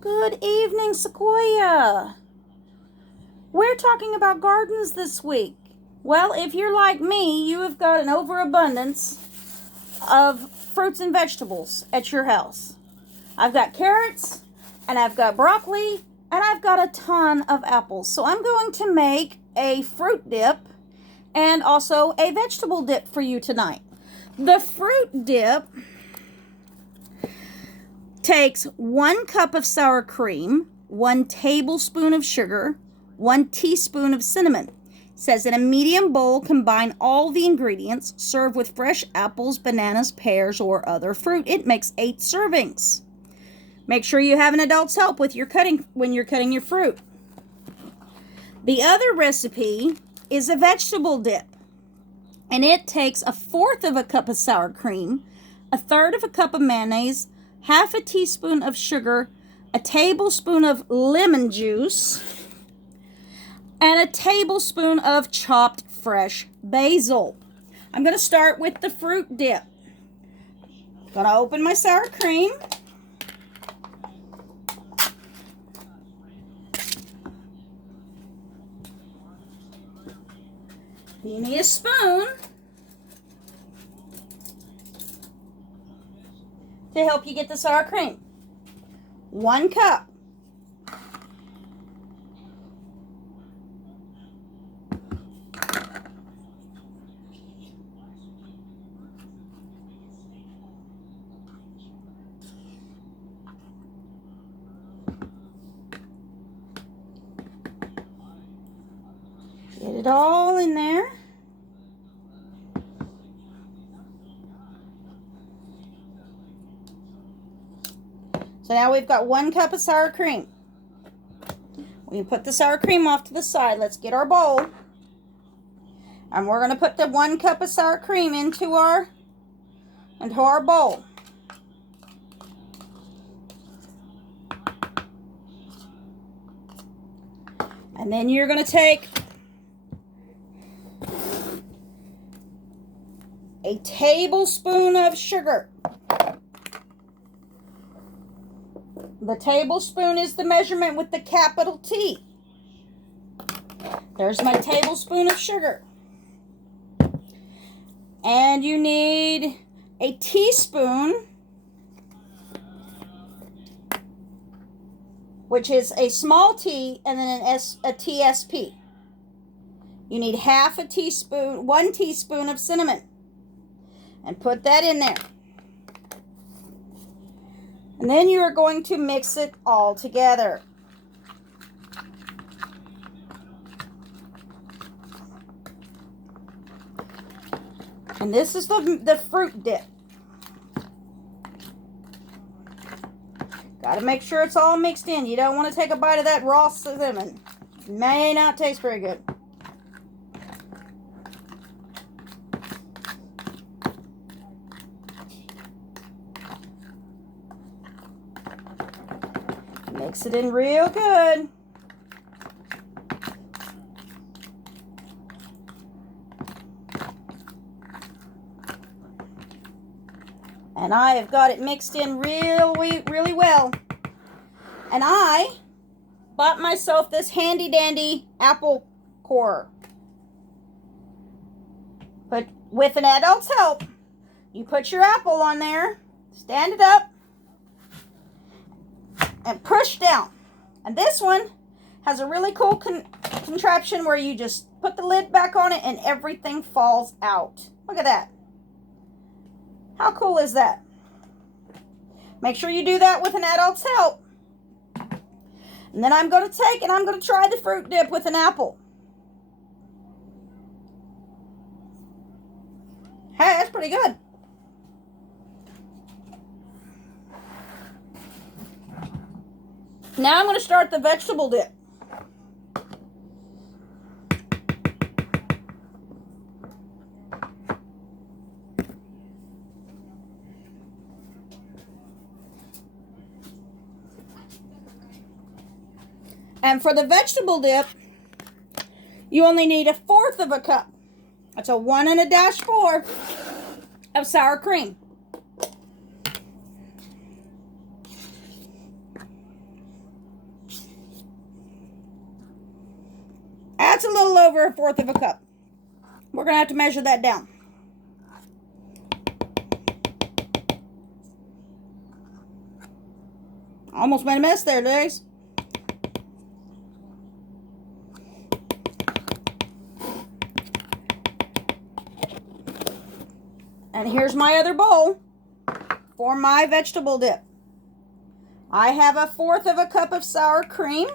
Good evening, Sequoia. We're talking about gardens this week. Well, if you're like me, you have got an overabundance of fruits and vegetables at your house. I've got carrots, and I've got broccoli, and I've got a ton of apples. So I'm going to make a fruit dip and also a vegetable dip for you tonight. The fruit dip takes 1 cup of sour cream, 1 tablespoon of sugar, 1 teaspoon of cinnamon. It says in a medium bowl, combine all the ingredients, serve with fresh apples, bananas, pears, or other fruit. It makes 8 servings. Make sure you have an adult's help with your cutting when you're cutting your fruit. The other recipe is a vegetable dip, and it takes 1/4 of a cup of sour cream, 1/3 of a cup of mayonnaise, 1/2 a teaspoon of sugar, a tablespoon of lemon juice, and a tablespoon of chopped fresh basil. I'm going to start with the fruit dip. I'm going to open my sour cream. You need a spoon to help you get the sour cream. 1 cup. Get it all in there. So now we've got 1 cup of sour cream. We put the sour cream off to the side. Let's get our bowl. And we're going to put the 1 cup of sour cream into our bowl. And then you're going to take a tablespoon of sugar. The tablespoon is the measurement with the capital T. There's my tablespoon of sugar. And you need a teaspoon, which is a small t, and then a TSP. You need 1/2 a teaspoon, 1 teaspoon of cinnamon. And put that in there. And then you are going to mix it all together. And this is the fruit dip. Got to make sure it's all mixed in. You don't want to take a bite of that raw cinnamon. It may not taste very good. Mix it in real good. And I have got it mixed in really well. And I bought myself this handy dandy apple core. But with an adult's help, you put your apple on there, stand it up, and push down. And this one has a really cool contraption where you just put the lid back on it and everything falls out. Look at that. How cool is that? Make sure you do that with an adult's help. And then I'm going to take and I'm going to try the fruit dip with an apple. Hey, that's pretty good. Now I'm going to start the vegetable dip. And for the vegetable dip, you only need 1/4 of a cup. That's a 1 1/4 of sour cream. that's a little over 1/4 of a cup. We're going to have to measure that down. Almost made a mess there, guys. And here's my other bowl for my vegetable dip. I have 1/4 of a cup of sour cream.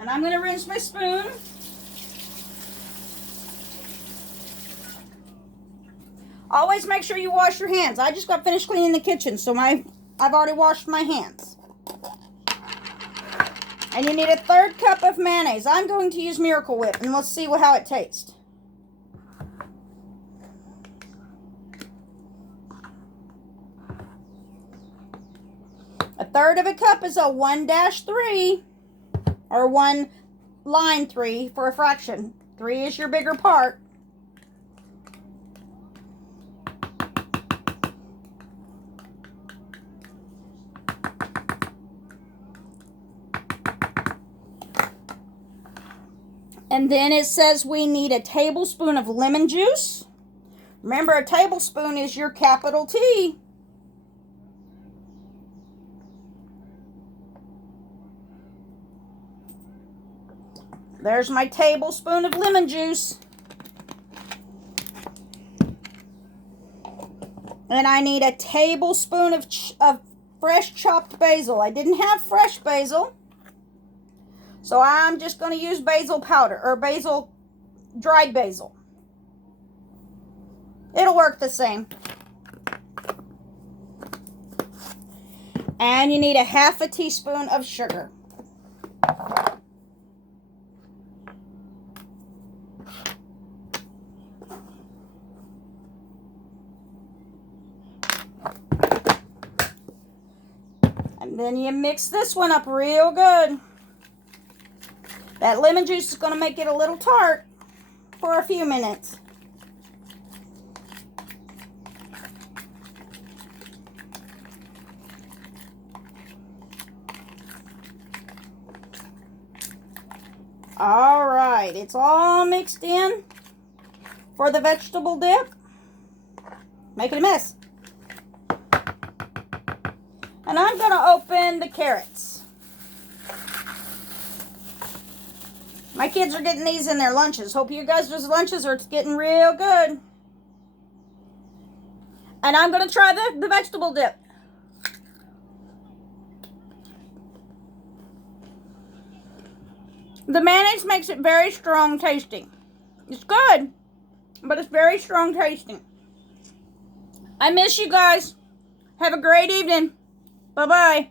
And I'm going to rinse my spoon. Always make sure you wash your hands. I just got finished cleaning the kitchen, so I've already washed my hands. And you need 1/3 cup of mayonnaise. I'm going to use Miracle Whip, and let's see how it tastes. A 1/3 of a cup is a 1-3, or 1 line 3 for a fraction. 3 is your bigger part. And then it says we need a tablespoon of lemon juice. Remember, a tablespoon is your capital T. There's my tablespoon of lemon juice. And I need a tablespoon of fresh chopped basil. I didn't have fresh basil, so I'm just going to use basil powder, or dried basil. It'll work the same. And you need 1/2 teaspoon of sugar. And then you mix this one up real good. That lemon juice is going to make it a little tart for a few minutes. All right, it's all mixed in for the vegetable dip. Making a mess. And I'm going to open the carrots. My kids are getting these in their lunches. Hope you guys' lunches are getting real good. And I'm going to try the vegetable dip. The mayonnaise makes it very strong tasting. It's good, but it's very strong tasting. I miss you guys. Have a great evening. Bye-bye.